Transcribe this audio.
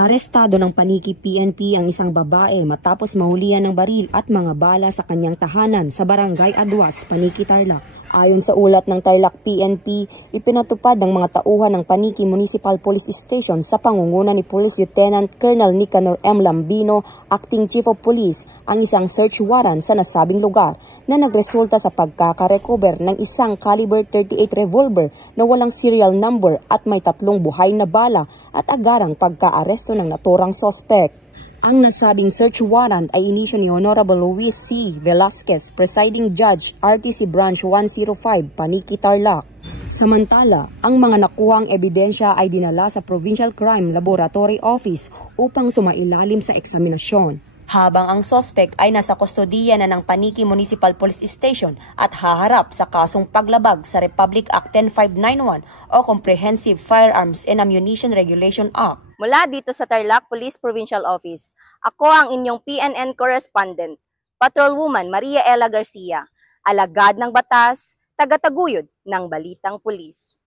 Arestado ng Paniki PNP ang isang babae matapos mahulihan ng baril at mga bala sa kanyang tahanan sa Barangay Aduas, Paniki, Tarlac. Ayon sa ulat ng Tarlac PNP, ipinatupad ng mga tauhan ng Paniki Municipal Police Station sa pangunguna ni Police Lieutenant Colonel Nicanor M. Lambino, Acting Chief of Police, ang isang search warrant sa nasabing lugar na nagresulta sa pagkakarecover ng isang caliber 38 revolver na walang serial number at may 3 buhay na bala at agarang pagkaaresto ng naturang sospek. Ang nasabing search warrant ay inisyo ni Honorable Luis C. Velasquez, Presiding Judge, RTC Branch 105, Paniki, Tarlac. Samantala, ang mga nakuhang ebidensya ay dinala sa Provincial Crime Laboratory Office upang sumailalim sa eksaminasyon. Habang ang sospek ay nasa kustodiya na ng Paniki Municipal Police Station at haharap sa kasong paglabag sa Republic Act 10591 o Comprehensive Firearms and Ammunition Regulation Act. Mula dito sa Tarlac Police Provincial Office, ako ang inyong PNN correspondent, Patrolwoman Maria Ella Garcia, alagad ng batas, tagataguyod ng balitang pulis.